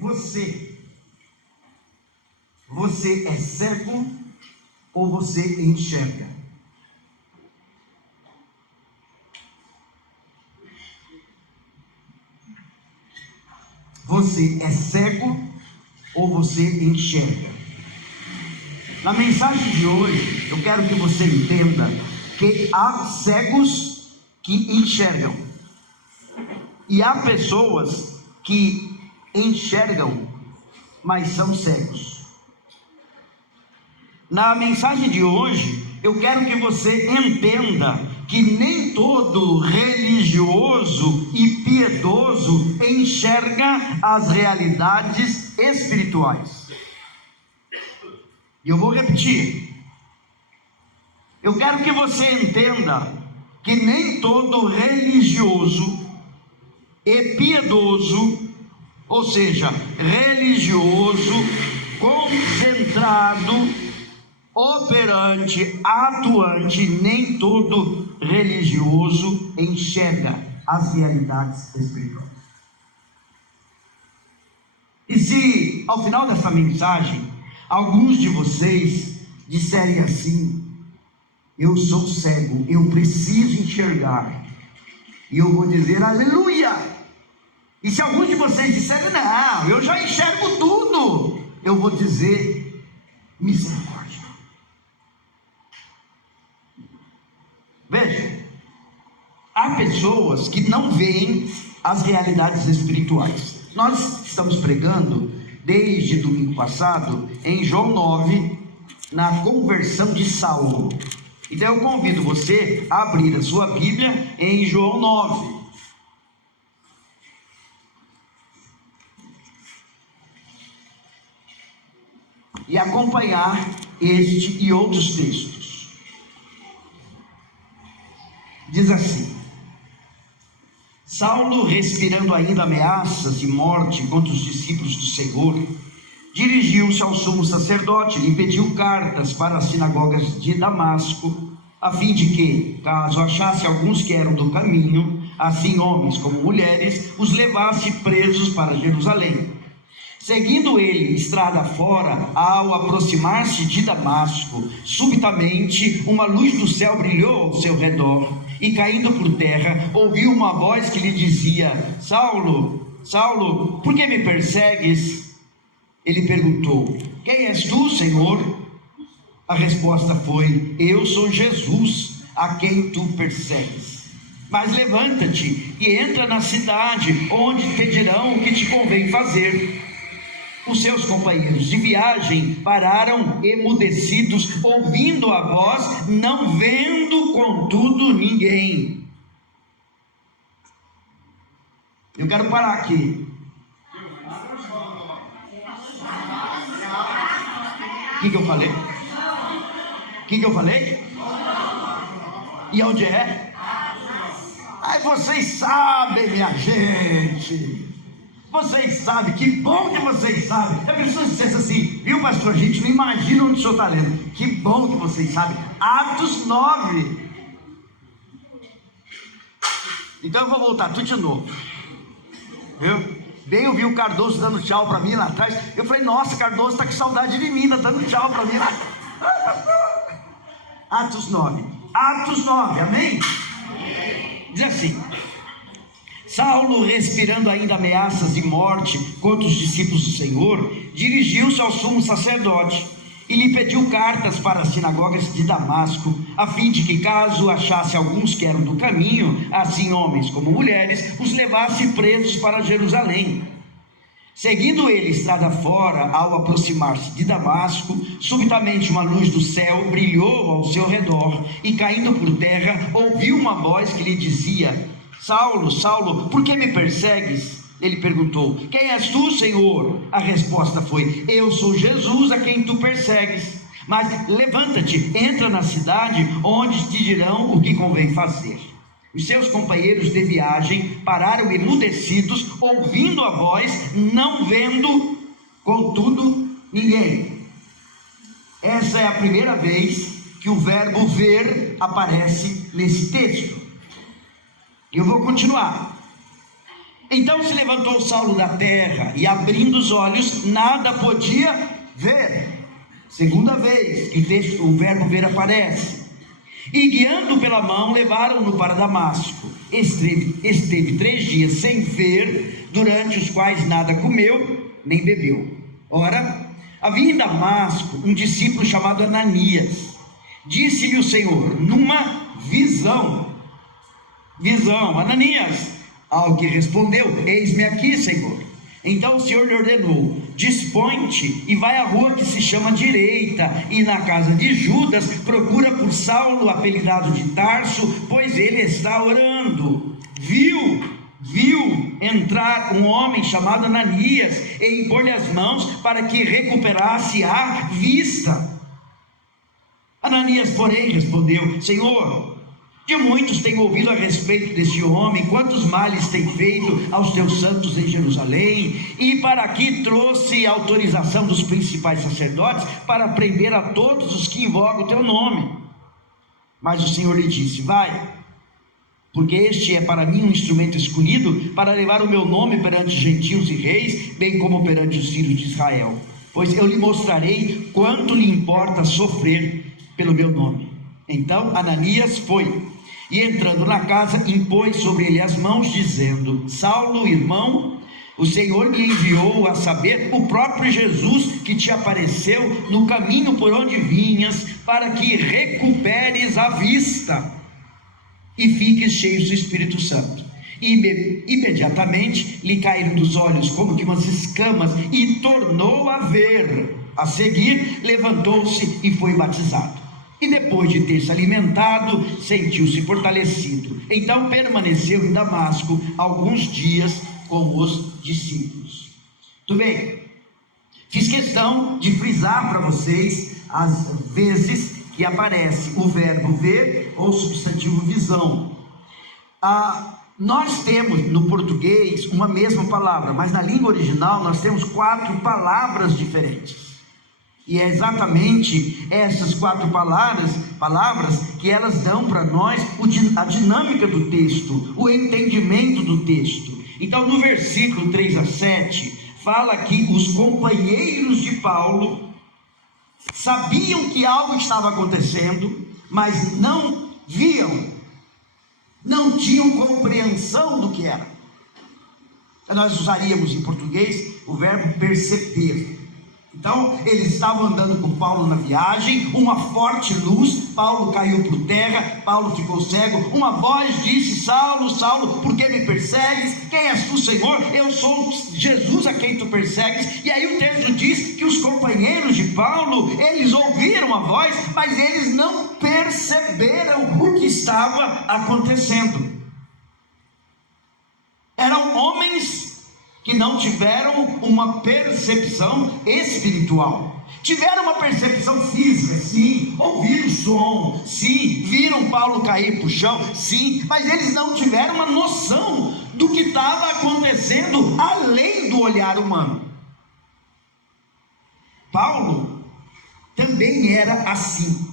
Você é cego ou você enxerga? Você é cego ou você enxerga? Na mensagem de hoje, eu quero que você entenda que há cegos que enxergam e há pessoas que enxergam, mas são cegos. Na mensagem de hoje, eu quero que você entenda que nem todo religioso e piedoso enxerga as realidades espirituais. E eu vou repetir. Eu quero que você entenda que nem todo religioso e piedoso, ou seja, religioso, concentrado, operante, atuante, nem todo religioso enxerga as realidades espirituais. E se ao final dessa mensagem alguns de vocês disserem assim: eu sou cego, eu preciso enxergar, e eu vou dizer aleluia. E se alguns de vocês disserem não, eu já enxergo tudo, eu vou dizer misericórdia. Veja, há pessoas que não veem as realidades espirituais. Nós estamos pregando desde domingo passado em João 9, na conversão de Saulo. Então eu convido você a abrir a sua Bíblia em João 9. E acompanhar este e outros textos. Diz assim: Saulo, respirando ainda ameaças de morte contra os discípulos do Senhor, dirigiu-se ao sumo sacerdote e lhe pediu cartas para as sinagogas de Damasco, a fim de que, caso achasse alguns que eram do caminho, assim homens como mulheres, os levasse presos para Jerusalém. Seguindo ele estrada fora, ao aproximar-se de Damasco, subitamente uma luz do céu brilhou ao seu redor, e caindo por terra, ouviu uma voz que lhe dizia: Saulo, Saulo, por que me persegues? Ele perguntou: quem és tu, Senhor? A resposta foi: eu sou Jesus, a quem tu persegues. Mas levanta-te e entra na cidade, onde te dirão o que te convém fazer. Os seus companheiros de viagem pararam emudecidos, ouvindo a voz, não vendo contudo ninguém. Eu quero parar aqui. O que eu falei? O que eu falei? E onde é? Ai, vocês sabem, minha gente. Vocês sabem, que bom que vocês sabem. A pessoa dissesse assim: viu, pastor, a gente não imagina onde o senhor está lendo. Que bom que vocês sabem. Atos 9. Então eu vou voltar tudo de novo. Viu? Bem, eu vi o Cardoso dando tchau para mim lá atrás. Eu falei: nossa, Cardoso está com saudade de mim, está dando tchau para mim lá. Atos 9. Atos 9, amém? Diz assim: Saulo, respirando ainda ameaças de morte contra os discípulos do Senhor, dirigiu-se ao sumo sacerdote e lhe pediu cartas para as sinagogas de Damasco, a fim de que, caso achasse alguns que eram do caminho, assim homens como mulheres, os levasse presos para Jerusalém. Seguindo ele estrada fora, ao aproximar-se de Damasco, subitamente uma luz do céu brilhou ao seu redor, e caindo por terra, ouviu uma voz que lhe dizia: Saulo, Saulo, por que me persegues? Ele perguntou: quem és tu, Senhor? A resposta foi: eu sou Jesus, a quem tu persegues. Mas levanta-te, entra na cidade, onde te dirão o que convém fazer. Os seus companheiros de viagem pararam emudecidos, ouvindo a voz, não vendo, contudo, ninguém. Essa é a primeira vez que o verbo ver aparece nesse texto. Eu vou continuar. Então se levantou Saulo da terra, e abrindo os olhos, nada podia ver. Segunda vez que o verbo ver aparece. E guiando pela mão, levaram-no para Damasco. Esteve 3 dias sem ver, durante os quais nada comeu, nem bebeu. Ora, havia em Damasco um discípulo chamado Ananias. Disse-lhe o Senhor, numa visão, Ananias, ao que respondeu, eis-me aqui, Senhor. Então o Senhor lhe ordenou, dispõe-te e vai à rua que se chama Direita, e na casa de Judas procura por Saulo, apelidado de Tarso, pois ele está orando. Viu entrar um homem chamado Ananias, e impor-lhe as mãos para que recuperasse a vista. Ananias, porém, respondeu, Senhor, de muitos tenho ouvido a respeito deste homem, quantos males tem feito aos teus santos em Jerusalém, e para aqui trouxe autorização dos principais sacerdotes para prender a todos os que invocam o teu nome. Mas o Senhor lhe disse, vai, porque este é para mim um instrumento escolhido para levar o meu nome perante gentios e reis, bem como perante os filhos de Israel, pois eu lhe mostrarei quanto lhe importa sofrer pelo meu nome. Então Ananias foi, e entrando na casa, impôs sobre ele as mãos, dizendo, Saulo, irmão, o Senhor me enviou a saber, o próprio Jesus que te apareceu no caminho por onde vinhas, para que recuperes a vista e fiques cheio do Espírito Santo. E imediatamente lhe caíram dos olhos como que umas escamas, e tornou a ver. A seguir levantou-se e foi batizado. E depois de ter se alimentado, sentiu-se fortalecido. Então permaneceu em Damasco alguns dias com os discípulos. Muito bem, fiz questão de frisar para vocês as vezes que aparece o verbo ver ou substantivo visão. Nós temos no português uma mesma palavra, mas na língua original nós temos 4 palavras diferentes. E é exatamente essas 4 palavras que elas dão para nós a dinâmica do texto, o entendimento do texto. Então no versículo 3 a 7, fala que os companheiros de Paulo sabiam que algo estava acontecendo, mas não viam, não tinham compreensão do que era. Nós usaríamos em português o verbo perceber. Então eles estavam andando com Paulo na viagem, uma forte luz, Paulo caiu por terra, Paulo ficou cego, uma voz disse, Saulo, Saulo, por que me persegues? Quem és tu, Senhor? Eu sou Jesus a quem tu persegues. E aí o texto diz que os companheiros de Paulo, eles ouviram a voz, mas eles não perceberam o que estava acontecendo. Eram homens que não tiveram uma percepção espiritual. Tiveram uma percepção física, sim, ouviram o som, sim, viram Paulo cair para o chão, sim, mas eles não tiveram uma noção do que estava acontecendo além do olhar humano. Paulo também era assim.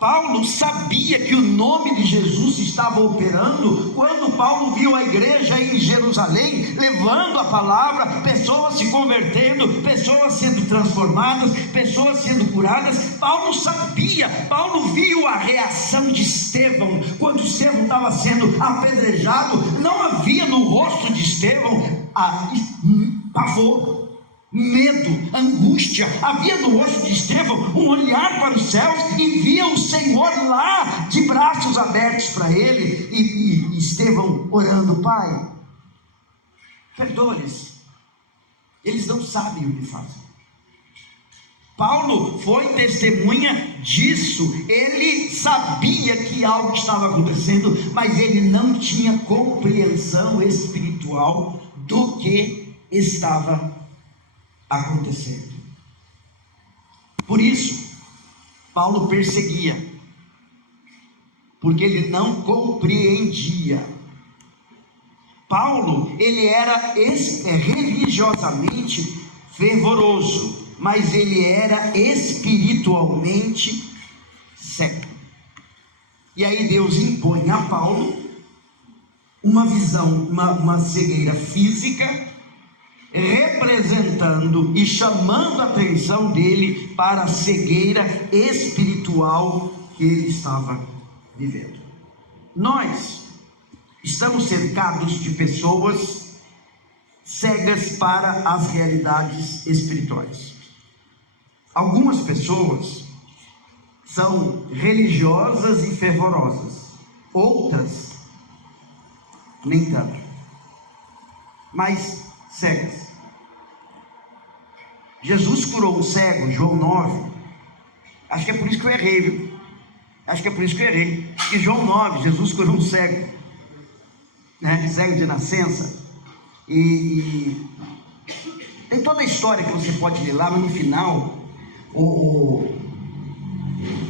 Paulo sabia que o nome de Jesus estava operando quando Paulo viu a igreja em Jerusalém levando a palavra, pessoas se convertendo, pessoas sendo transformadas, pessoas sendo curadas. Paulo sabia, Paulo viu a reação de Estevão quando Estevão estava sendo apedrejado. Não havia no rosto de Estevão pavor, medo, angústia. Havia no rosto de Estevão um olhar para os céus e via o Senhor lá de braços abertos para ele, e Estevão orando, Pai, perdoa-lhes, eles não sabem o que fazem. Paulo foi testemunha disso. Ele sabia que algo estava acontecendo, mas ele não tinha compreensão espiritual do que estava acontecendo. Por isso Paulo perseguia, porque ele não compreendia. Paulo, ele era religiosamente fervoroso, mas ele era espiritualmente cego. E aí Deus impõe a Paulo uma visão, uma cegueira física, representando e chamando a atenção dele para a cegueira espiritual que ele estava vivendo. Nós estamos cercados de pessoas cegas para as realidades espirituais. Algumas pessoas são religiosas e fervorosas, outras nem tanto, mas cegas. Jesus curou um cego, João 9. Acho que é por isso que eu errei, viu? Acho que é por isso que eu errei. Porque João 9, Jesus curou um cego, né? Cego de nascença. E tem toda a história que você pode ler lá, mas no final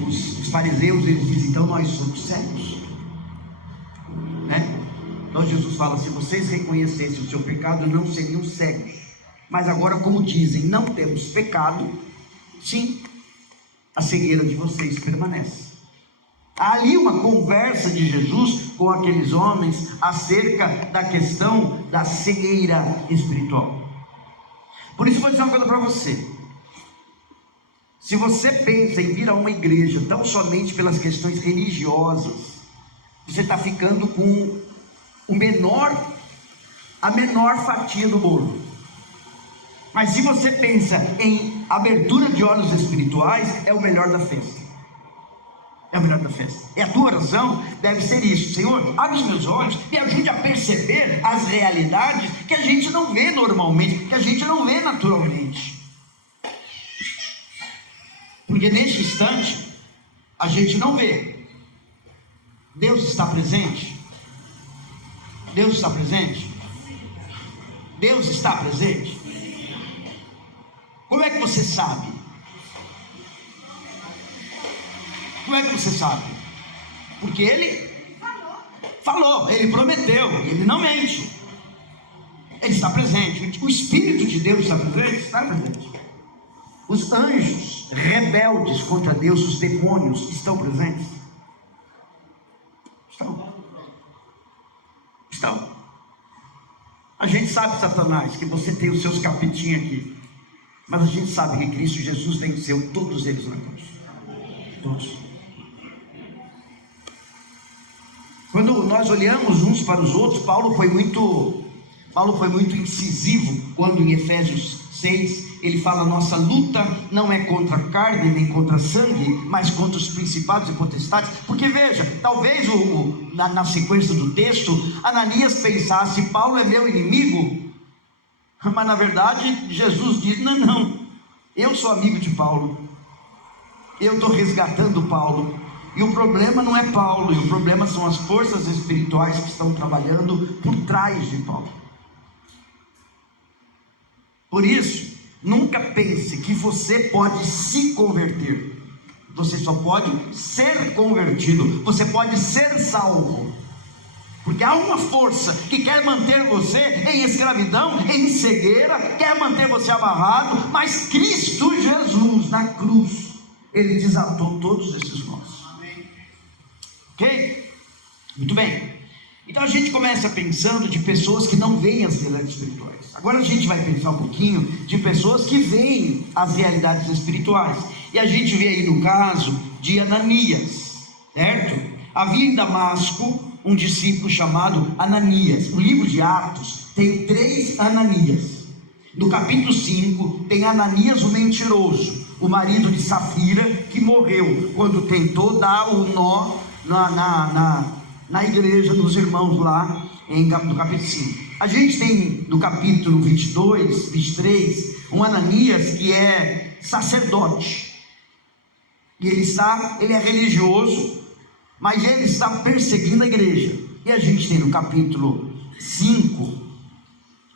os fariseus, eles dizem: então nós somos cegos, né? Então Jesus fala: se vocês reconhecessem o seu pecado, não seriam cegos. Mas agora, como dizem, não temos pecado, sim, a cegueira de vocês permanece. Há ali uma conversa de Jesus com aqueles homens acerca da questão da cegueira espiritual. Por isso vou dizer uma coisa para você: se você pensa em vir a uma igreja tão somente pelas questões religiosas, você está ficando com a menor fatia do bolo. Mas se você pensa em abertura de olhos espirituais, é o melhor da festa. É o melhor da festa. E a tua oração deve ser isso: Senhor, abre os meus olhos, me ajude a perceber as realidades que a gente não vê normalmente, que a gente não vê naturalmente. Porque neste instante, a gente não vê. Deus está presente? Deus está presente? Deus está presente? Como é que você sabe? Como é que você sabe? Porque Ele falou, Ele prometeu, Ele não mente. Ele está presente. O Espírito de Deus está presente? Está presente. Os anjos rebeldes contra Deus, os demônios, estão presentes? Estão. A gente sabe, Satanás, que você tem os seus capetinhos aqui, mas a gente sabe que Cristo Jesus venceu todos eles na cruz. Todos. Quando nós olhamos uns para os outros, Paulo foi muito incisivo quando em Efésios 6 ele fala: nossa luta não é contra a carne nem contra sangue, mas contra os principados e potestades. Porque veja, talvez na sequência do texto, Ananias pensasse: Paulo é meu inimigo, mas na verdade Jesus diz: não, eu sou amigo de Paulo, eu estou resgatando Paulo, e o problema não é Paulo, e o problema são as forças espirituais que estão trabalhando por trás de Paulo. Por isso, nunca pense que você pode se converter. Você só pode ser convertido. Você pode ser salvo. Porque há uma força que quer manter você em escravidão, em cegueira, quer manter você amarrado. Mas Cristo Jesus na cruz, Ele desatou todos esses nós. Ok? Muito bem. Então a gente começa pensando de pessoas que não veem as realidades espirituais. Agora a gente vai pensar um pouquinho de pessoas que veem as realidades espirituais. E a gente vê aí no caso de Ananias, certo? Havia em Damasco um discípulo chamado Ananias. O livro de Atos tem 3 Ananias. No capítulo 5 tem Ananias o mentiroso, o marido de Safira, que morreu quando tentou dar o nó na igreja dos irmãos lá no capítulo 5. A gente tem no capítulo 22, 23, um Ananias que é sacerdote, e ele é religioso, mas ele está perseguindo a igreja. E a gente tem no capítulo 5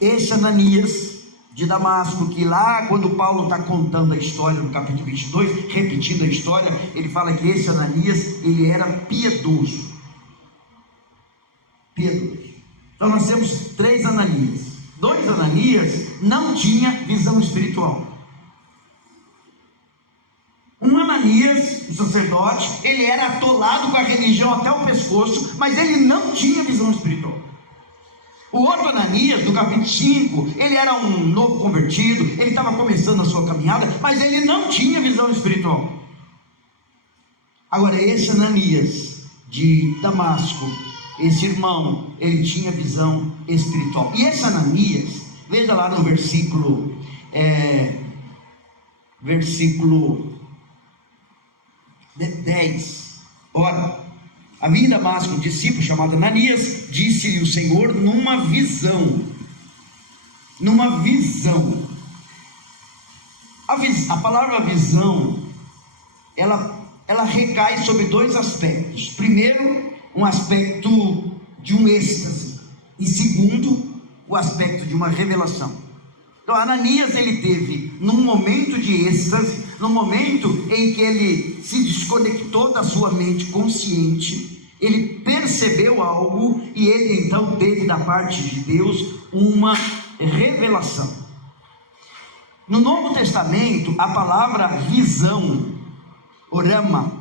esse Ananias de Damasco, que lá quando Paulo está contando a história no capítulo 22, repetindo a história, ele fala que esse Ananias, ele era piedoso. Então nós temos 3 Ananias. 2 Ananias não tinha visão espiritual. Um Ananias, o sacerdote, ele era atolado com a religião até o pescoço, mas ele não tinha visão espiritual. O outro Ananias, do capítulo 5, ele era um novo convertido, ele estava começando a sua caminhada, mas ele não tinha visão espiritual. Agora, esse Ananias de Damasco, esse irmão, ele tinha visão espiritual. E esse Ananias, veja lá no versículo 10. Ora, havia em Damasco um discípulo chamado Ananias, disse-lhe o Senhor numa visão. Numa visão. A palavra visão, ela recai sobre dois aspectos. Primeiro, um aspecto de um êxtase. E segundo, o aspecto de uma revelação. Então Ananias, ele teve num momento de êxtase, no momento em que ele se desconectou da sua mente consciente, ele percebeu algo e ele então teve da parte de Deus uma revelação. No Novo Testamento, a palavra visão, orama,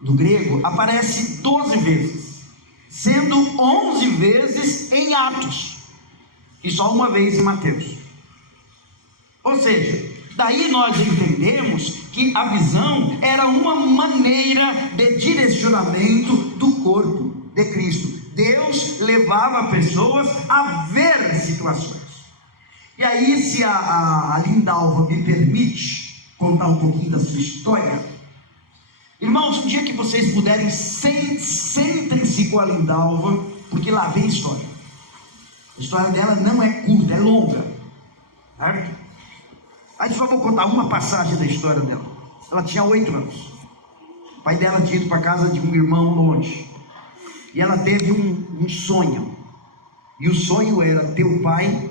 no grego, aparece 12 vezes, sendo 11 vezes em Atos, e só uma vez em Mateus. Ou seja, daí nós entendemos que a visão era uma maneira de direcionamento do corpo de Cristo. Deus levava pessoas a ver situações. E aí, se a Lindalva me permite contar um pouquinho da sua história, irmãos, um dia que vocês puderem, sentem-se com a Lindalva, porque lá vem a história. A história dela não é curta, é longa, certo? Aí só vou contar uma passagem da história dela. Ela tinha 8 anos. O pai dela tinha ido para a casa de um irmão longe. E ela teve um sonho. E o sonho era: teu pai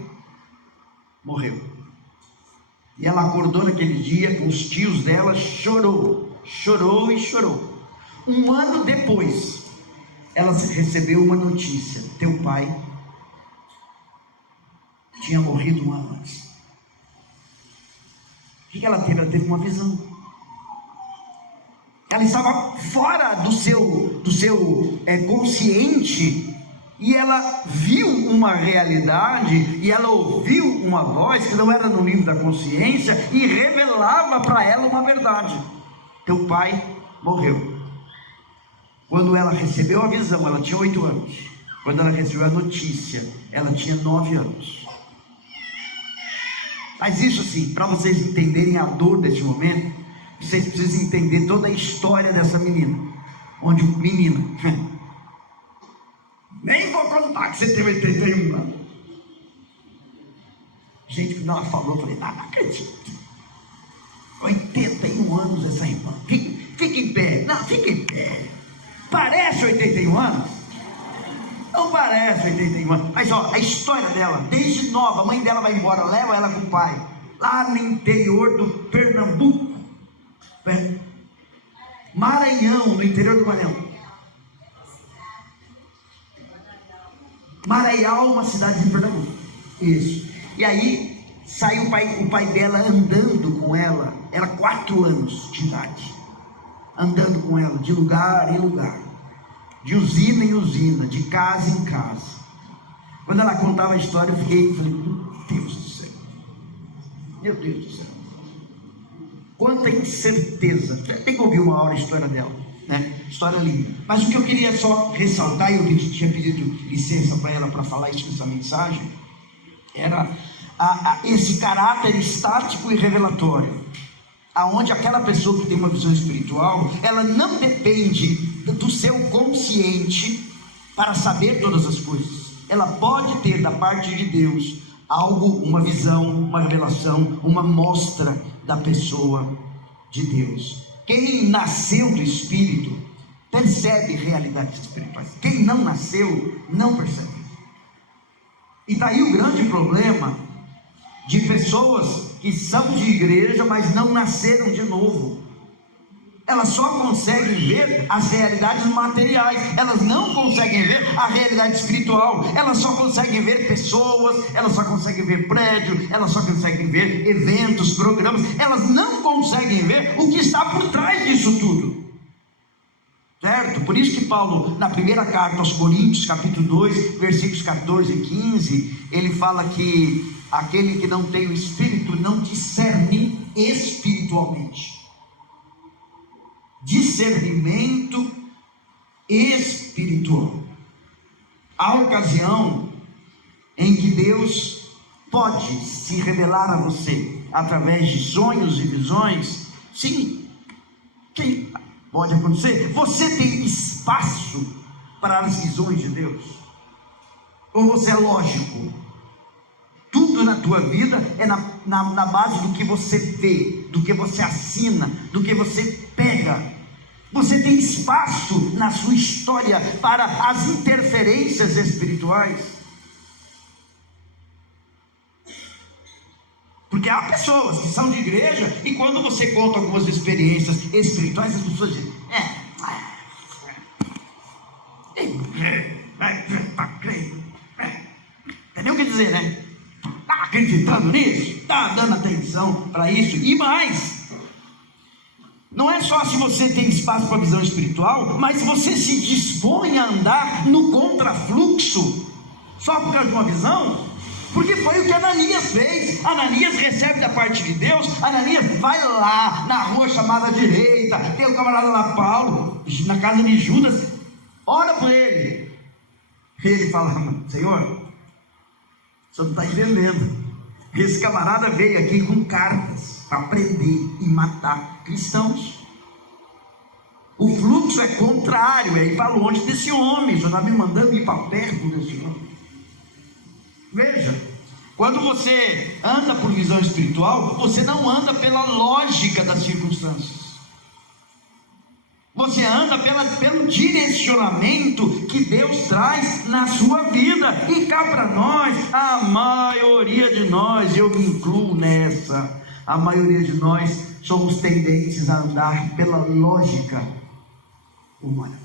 morreu. E ela acordou naquele dia com os tios dela, chorou e chorou. Um ano depois, ela recebeu uma notícia: teu pai tinha morrido um ano antes. O que ela teve? Ela teve uma visão. Ela estava fora do seu consciente, e ela viu uma realidade, e ela ouviu uma voz que não era no livro da consciência, e revelava para ela uma verdade: teu pai morreu. Quando ela recebeu a visão, ela tinha 8 anos. Quando ela recebeu a notícia, ela tinha 9 anos. Mas isso assim, para vocês entenderem a dor desse momento, vocês precisam entender toda a história dessa menina. Nem vou contar que você tem 81 anos. Gente, quando ela falou, eu falei: não acredito. 81 anos essa irmã. Fica em pé. Não, fica em pé. Parece 81 anos? Não parece 81 anos. Mas ó, a história dela, desde nova, a mãe dela vai embora, leva ela com o pai, lá no interior do Pernambuco, Maranhão, no interior do Maranhão. Maraial, uma cidade de Pernambuco. Isso. E aí saiu o pai dela andando com ela. Era 4 anos de idade, andando com ela de lugar em lugar, de usina em usina, de casa em casa. Quando ela contava a história, eu falei: meu Deus do céu, meu Deus do céu, quanta incerteza. Tem que ouvir uma hora a história dela, né? História linda. Mas o que eu queria só ressaltar, e eu tinha pedido licença para ela para falar isso nessa mensagem, era esse caráter estático e revelatório, aonde aquela pessoa que tem uma visão espiritual, ela não depende do seu consciente para saber todas as coisas. Ela pode ter da parte de Deus algo, uma visão, uma revelação, uma mostra da pessoa de Deus. Quem nasceu do Espírito percebe realidades espirituais. Quem não nasceu não percebe. E daí o grande problema de pessoas que são de igreja, mas não nasceram de novo. Elas só conseguem ver as realidades materiais, elas não conseguem ver a realidade espiritual. Elas só conseguem ver pessoas, elas só conseguem ver prédio, elas só conseguem ver eventos, programas. Elas não conseguem ver o que está por trás disso tudo, certo? certo? Por isso que Paulo, na primeira carta aos Coríntios, capítulo 2, versículos 14 e 15, ele fala que aquele que não tem o Espírito não discerne espiritualmente. Discernimento espiritual. Há ocasião em que Deus pode se revelar a você através de sonhos e visões. Sim, que pode acontecer. Você tem espaço para as visões de Deus? Ou você é lógico? Tudo na tua vida é na base do que você vê, do que você assina, do que você pega. Você tem espaço na sua história para as interferências espirituais? Porque há pessoas que são de igreja e quando você conta algumas experiências espirituais, as pessoas dizem: tem nem o que dizer, né? Está acreditando nisso? Está dando atenção para isso? E mais, não é só se você tem espaço para a visão espiritual, mas se você se dispõe a andar no contrafluxo só por causa de uma visão. Porque foi o que Ananias fez. Ananias recebe da parte de Deus. Ananias vai lá na rua chamada direita, tem o camarada lá, Paulo, na casa de Judas, ora por ele. E ele fala: Senhor, o senhor não está entendendo. Esse camarada veio aqui com cartas para prender e matar cristãos. O fluxo é contrário, é ir para longe desse homem. O senhor está me mandando ir para perto desse homem. Veja, quando você anda por visão espiritual, você não anda pela lógica das circunstâncias. Você anda pelo direcionamento que Deus traz na sua vida. E cá para nós, a maioria de nós, eu me incluo nessa, a maioria de nós somos tendentes a andar pela lógica humana.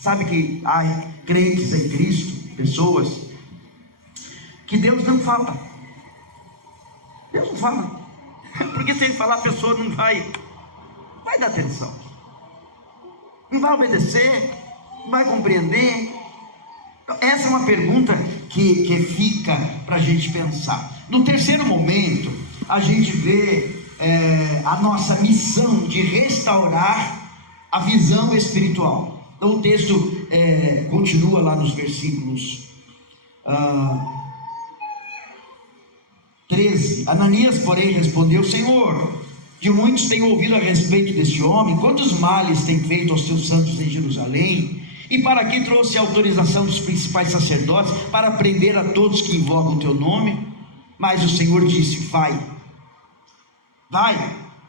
Sabe que há crentes em Cristo, pessoas que Deus não fala. Deus não fala. Porque se ele falar, a pessoa não vai dar atenção, não vai obedecer, não vai compreender. Então, essa é uma pergunta que fica para a gente pensar. No terceiro momento, a gente vê a nossa missão de restaurar a visão espiritual. Então o texto continua lá nos versículos 13. Ananias, porém, respondeu: Senhor, de muitos tenho ouvido a respeito deste homem, quantos males tem feito aos teus santos em Jerusalém, e para que trouxe a autorização dos principais sacerdotes para prender a todos que invocam o teu nome. Mas o Senhor disse: vai,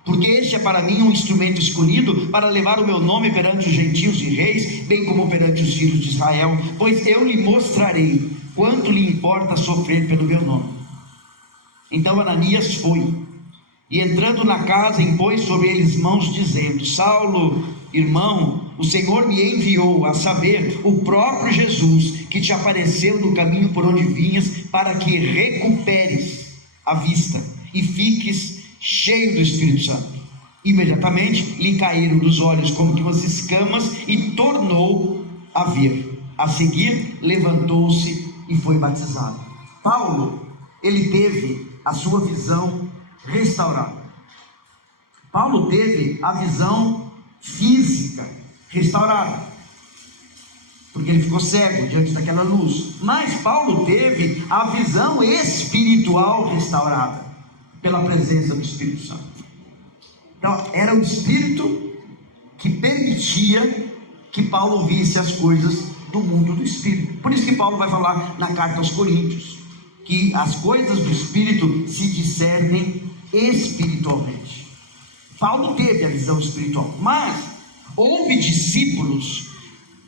porque este é para mim um instrumento escolhido para levar o meu nome perante os gentios e reis, bem como perante os filhos de Israel, pois eu lhe mostrarei quanto lhe importa sofrer pelo meu nome. Então Ananias foi, e entrando na casa, impôs sobre eles mãos, dizendo: Saulo, irmão, o Senhor me enviou, a saber, o próprio Jesus, que te apareceu no caminho por onde vinhas, para que recuperes a vista e fiques cheio do Espírito Santo. Imediatamente lhe caíram dos olhos como que umas escamas, e tornou a ver. A seguir levantou-se e foi batizado. Paulo, ele teve a sua visão restaurada. Paulo teve a visão física restaurada, porque ele ficou cego diante daquela luz. Mas Paulo teve a visão espiritual restaurada pela presença do Espírito Santo. Então era o Espírito que permitia que Paulo visse as coisas do mundo do Espírito. Por isso que Paulo vai falar na carta aos Coríntios que as coisas do Espírito se discernem espiritualmente. Paulo teve a visão espiritual, mas houve discípulos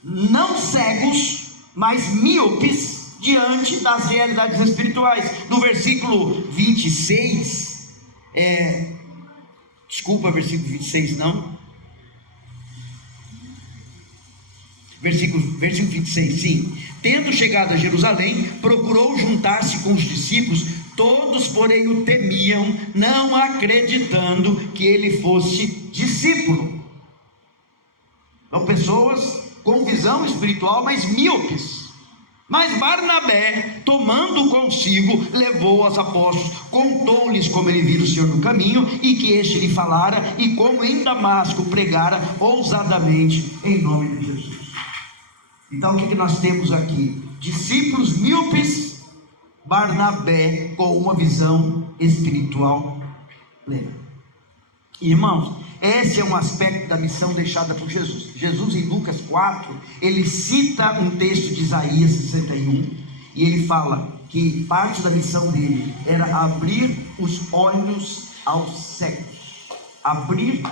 não cegos, mas míopes diante das realidades espirituais. No versículo 26, versículo 26 não, versículo 26, sim. Tendo chegado a Jerusalém, procurou juntar-se com os discípulos. Todos, porém, o temiam, não acreditando que ele fosse discípulo. São pessoas com visão espiritual, mas míopes. Mas Barnabé, tomando consigo, levou aos apóstolos, contou-lhes como ele vira o Senhor no caminho, e que este lhe falara, e como em Damasco pregara ousadamente em nome de Jesus. Então o que nós temos aqui? Discípulos míopes, Barnabé com uma visão espiritual plena. Irmãos, esse é um aspecto da missão deixada por Jesus. Jesus, em Lucas 4, ele cita um texto de Isaías 61, e ele fala que parte da missão dele era abrir os olhos aos cegos. Abrir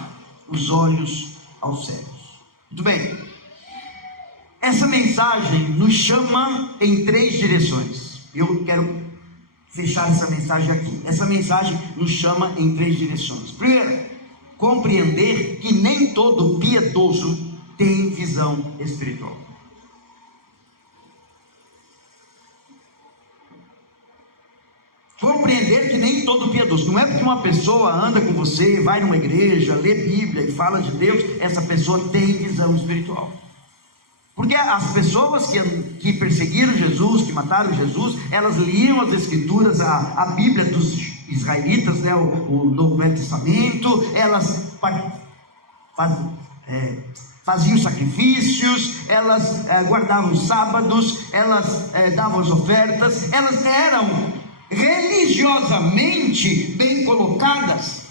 os olhos aos cegos. Muito bem. Essa mensagem nos chama em 3 direções. Eu quero fechar essa mensagem aqui. Essa mensagem nos chama em 3 direções. Primeiro, compreender que nem todo piedoso tem visão espiritual. Compreender que nem todo piedoso. Não é porque uma pessoa anda com você, vai numa igreja, lê Bíblia e fala de Deus, essa pessoa tem visão espiritual. Porque as pessoas que perseguiram Jesus, que mataram Jesus, elas liam as Escrituras, a Bíblia dos israelitas, né, o Novo Testamento, elas faziam sacrifícios, elas guardavam os sábados, elas davam as ofertas, elas eram religiosamente bem colocadas,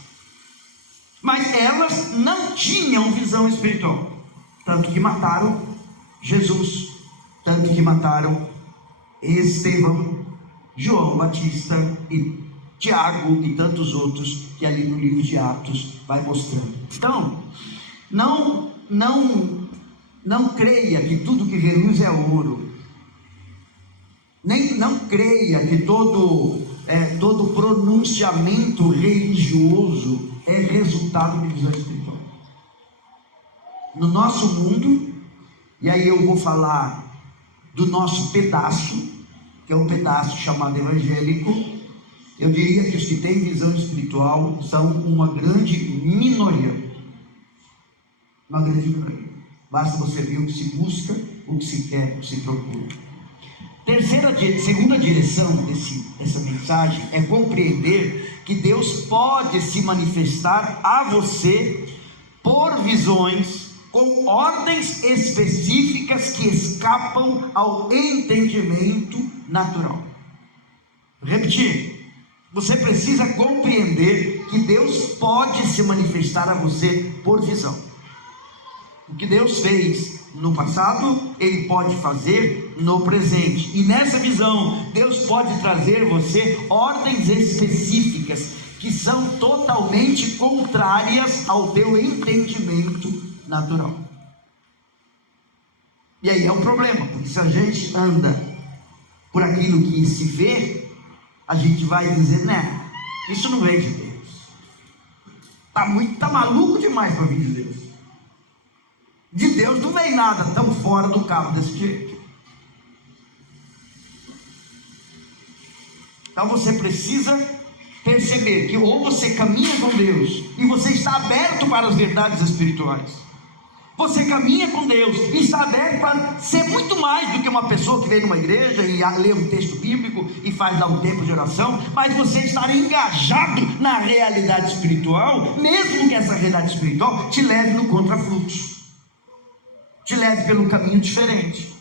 mas elas não tinham visão espiritual, tanto que mataram Jesus, tanto que mataram Estevão, João Batista e Tiago e tantos outros que ali no livro de Atos vai mostrando. Então, não creia que tudo que reluz é ouro. Não creia que todo pronunciamento religioso é resultado de visão espiritual. No nosso mundo, e aí eu vou falar do nosso pedaço, que é um pedaço chamado evangélico, eu diria que os que têm visão espiritual são uma grande minoria. Uma grande minoria. Basta você ver o que se busca, o que se quer, o que se procura. Segunda direção dessa mensagem é compreender que Deus pode se manifestar a você por visões com ordens específicas que escapam ao entendimento natural. Vou repetir. Você precisa compreender que Deus pode se manifestar a você por visão. O que Deus fez no passado, Ele pode fazer no presente. E nessa visão, Deus pode trazer a você ordens específicas que são totalmente contrárias ao teu entendimento natural. E aí é um problema, porque se a gente anda por aquilo que se vê, a gente vai dizer, né, isso não vem de Deus. Tá maluco demais para vir de Deus. De Deus não vem nada tão fora do cabo desse jeito. Então você precisa perceber que ou você caminha com Deus e você está aberto para as verdades espirituais. Você caminha com Deus e está aberto para ser muito mais do que uma pessoa que vem numa igreja e lê um texto bíblico e faz lá um tempo de oração, mas você estar engajado na realidade espiritual, mesmo que essa realidade espiritual te leve no contrafluxo, te leve pelo caminho diferente.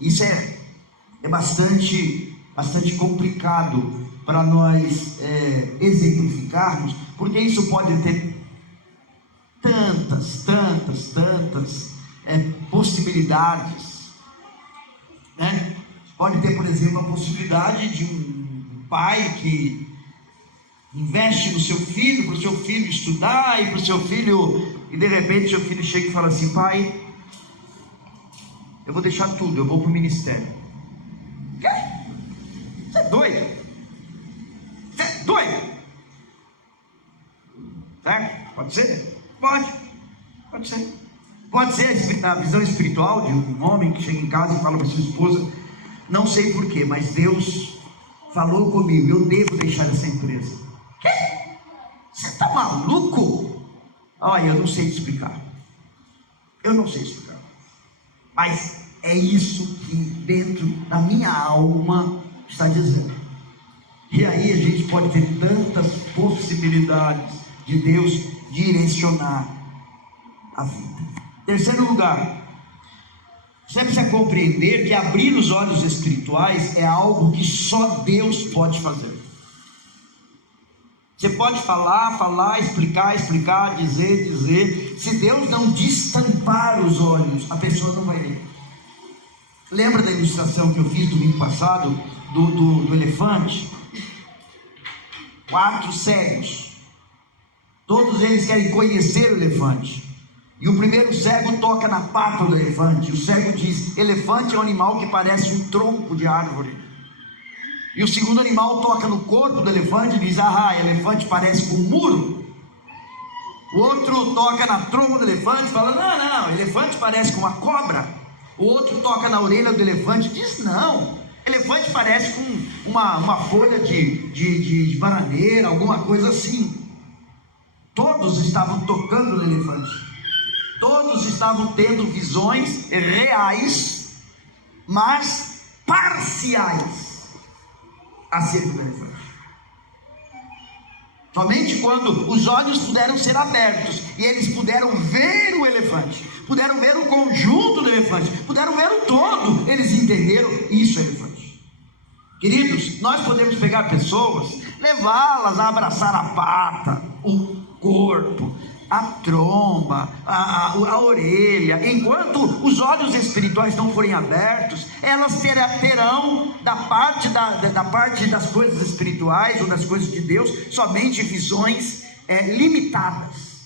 Isso é bastante complicado para nós exemplificarmos, porque isso pode ter tantas possibilidades, né? Pode ter, por exemplo, a possibilidade de um pai que investe no seu filho, para o seu filho estudar, e para o seu filho, e de repente seu filho chega e fala assim: pai, eu vou deixar tudo, eu vou para o ministério. Quê? Você é doido? Você é doido? Certo? Pode ser? Pode ser. Pode ser a visão espiritual de um homem que chega em casa e fala para sua esposa: não sei porquê, mas Deus falou comigo, eu devo deixar essa empresa. Quê? Você está maluco? Olha, eu não sei te explicar. Eu não sei explicar, mas é isso que dentro da minha alma está dizendo. E aí a gente pode ter tantas possibilidades de Deus direcionar a vida. Terceiro lugar, você precisa compreender que abrir os olhos espirituais é algo que só Deus pode fazer. Você pode falar, explicar, dizer. Se Deus não destampar os olhos, a pessoa não vai ver. Lembra da ilustração que eu fiz domingo passado do elefante? 4 cegos, todos eles querem conhecer o elefante, e o primeiro cego toca na pata do elefante. O cego diz: elefante é um animal que parece um tronco de árvore. E o segundo animal toca no corpo do elefante e diz: elefante parece com um muro. O outro toca na tromba do elefante e fala: não, elefante parece com uma cobra. O outro toca na orelha do elefante e diz: não, elefante parece com uma folha de bananeira, alguma coisa assim. Todos estavam tocando no elefante, todos estavam tendo visões reais, mas parciais acerca do elefante. Somente quando os olhos puderam ser abertos e eles puderam ver o elefante, puderam ver o conjunto do elefante, puderam ver o todo, eles entenderam: isso é elefante. Queridos, nós podemos pegar pessoas, levá-las a abraçar a pata, o corpo, a tromba, a orelha. Enquanto os olhos espirituais não forem abertos, elas terão da parte das coisas espirituais ou das coisas de Deus somente visões limitadas,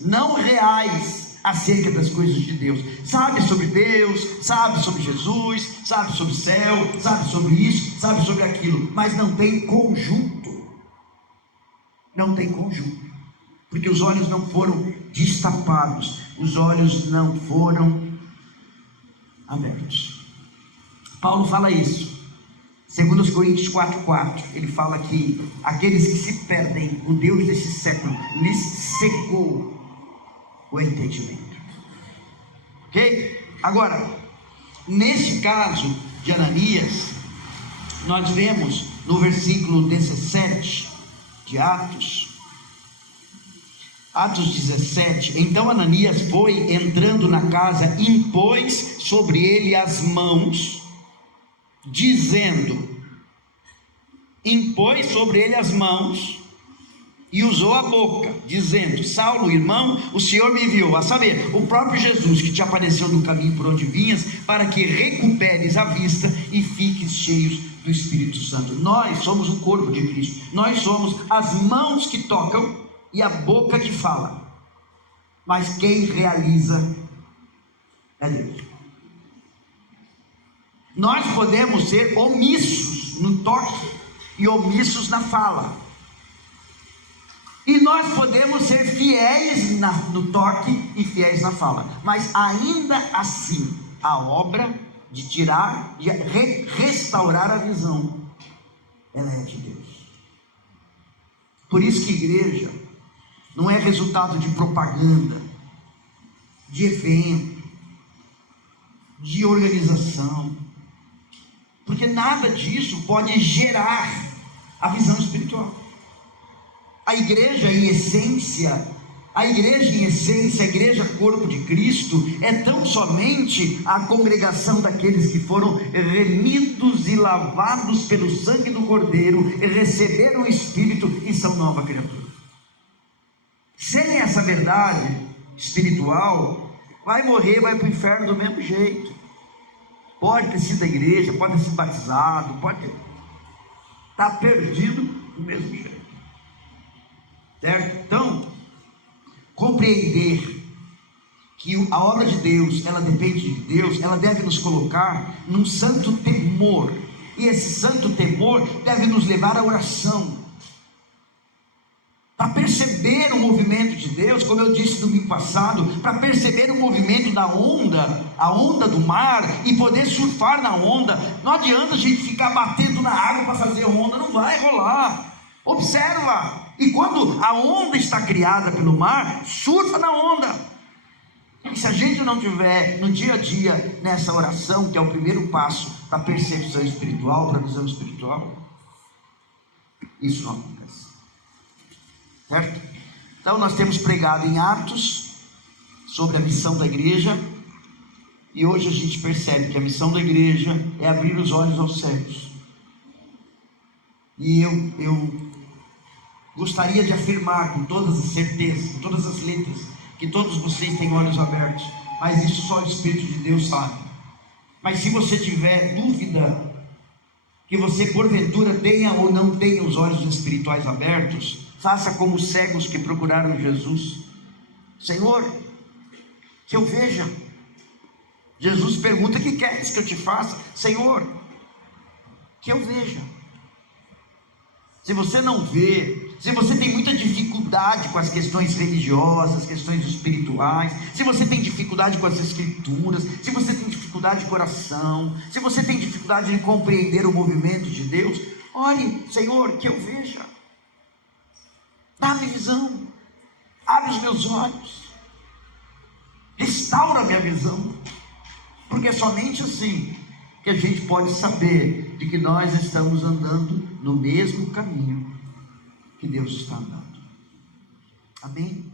não reais acerca das coisas de Deus. Sabe sobre Deus, sabe sobre Jesus, sabe sobre o céu, sabe sobre isso, sabe sobre aquilo, mas não tem conjunto. Não tem conjunto, porque os olhos não foram destapados, os olhos não foram abertos. Paulo fala isso, 2 Coríntios 4,4, ele fala que aqueles que se perdem, o Deus desse século lhes secou o entendimento. Ok? Agora, nesse caso de Ananias, nós vemos no versículo 17 de Atos 17, então Ananias foi, entrando na casa, impôs sobre ele as mãos, e usou a boca, dizendo: Saulo, irmão, o Senhor me enviou, a saber, o próprio Jesus que te apareceu no caminho por onde vinhas, para que recuperes a vista e fiques cheios do Espírito Santo. Nós somos o corpo de Cristo, nós somos as mãos que tocam e a boca que fala, mas quem realiza é Deus. Nós podemos ser omissos no toque e omissos na fala, e nós podemos ser fiéis no toque e fiéis na fala, mas ainda assim a obra de tirar, de restaurar a visão, ela é de Deus. Por isso que igreja não é resultado de propaganda, de evento, de organização, porque nada disso pode gerar a visão espiritual. A igreja em essência, a igreja corpo de Cristo, é tão somente a congregação daqueles que foram remidos e lavados pelo sangue do Cordeiro, e receberam o Espírito e são nova criatura. Sem essa verdade espiritual, vai morrer, vai para o inferno do mesmo jeito. Pode ter sido da igreja, pode ter sido batizado, pode estar perdido do mesmo jeito. Certo? Então, compreender que a obra de Deus, ela depende de Deus, ela deve nos colocar num santo temor, e esse santo temor deve nos levar à oração, para perceber o movimento de Deus, como eu disse no domingo passado, para perceber o movimento da onda, a onda do mar, e poder surfar na onda. Não adianta a gente ficar batendo na água para fazer onda, não vai rolar. Observa, E quando a onda está criada pelo mar, surfa na onda. E se a gente não tiver no dia a dia nessa oração, que é o primeiro passo da percepção espiritual, para a visão espiritual, isso não acontece. Certo? Então nós temos pregado em Atos sobre a missão da igreja, e hoje a gente percebe que a missão da igreja é abrir os olhos aos cegos. E eu gostaria de afirmar com todas as certezas, com todas as letras, que todos vocês têm olhos abertos, mas isso só o Espírito de Deus sabe. Mas se você tiver dúvida que você porventura tenha ou não tenha os olhos espirituais abertos, faça como os cegos que procuraram Jesus. Senhor, que eu veja. Jesus pergunta: que queres que eu te faça? Senhor, que eu veja. Se você não vê, se você tem muita dificuldade com as questões religiosas, questões espirituais, se você tem dificuldade com as escrituras, se você tem dificuldade de oração, se você tem dificuldade de compreender o movimento de Deus, ore: Senhor, que eu veja. Dá-me visão, abre os meus olhos, restaura a minha visão, porque é somente assim que a gente pode saber de que nós estamos andando no mesmo caminho que Deus está andando. Amém?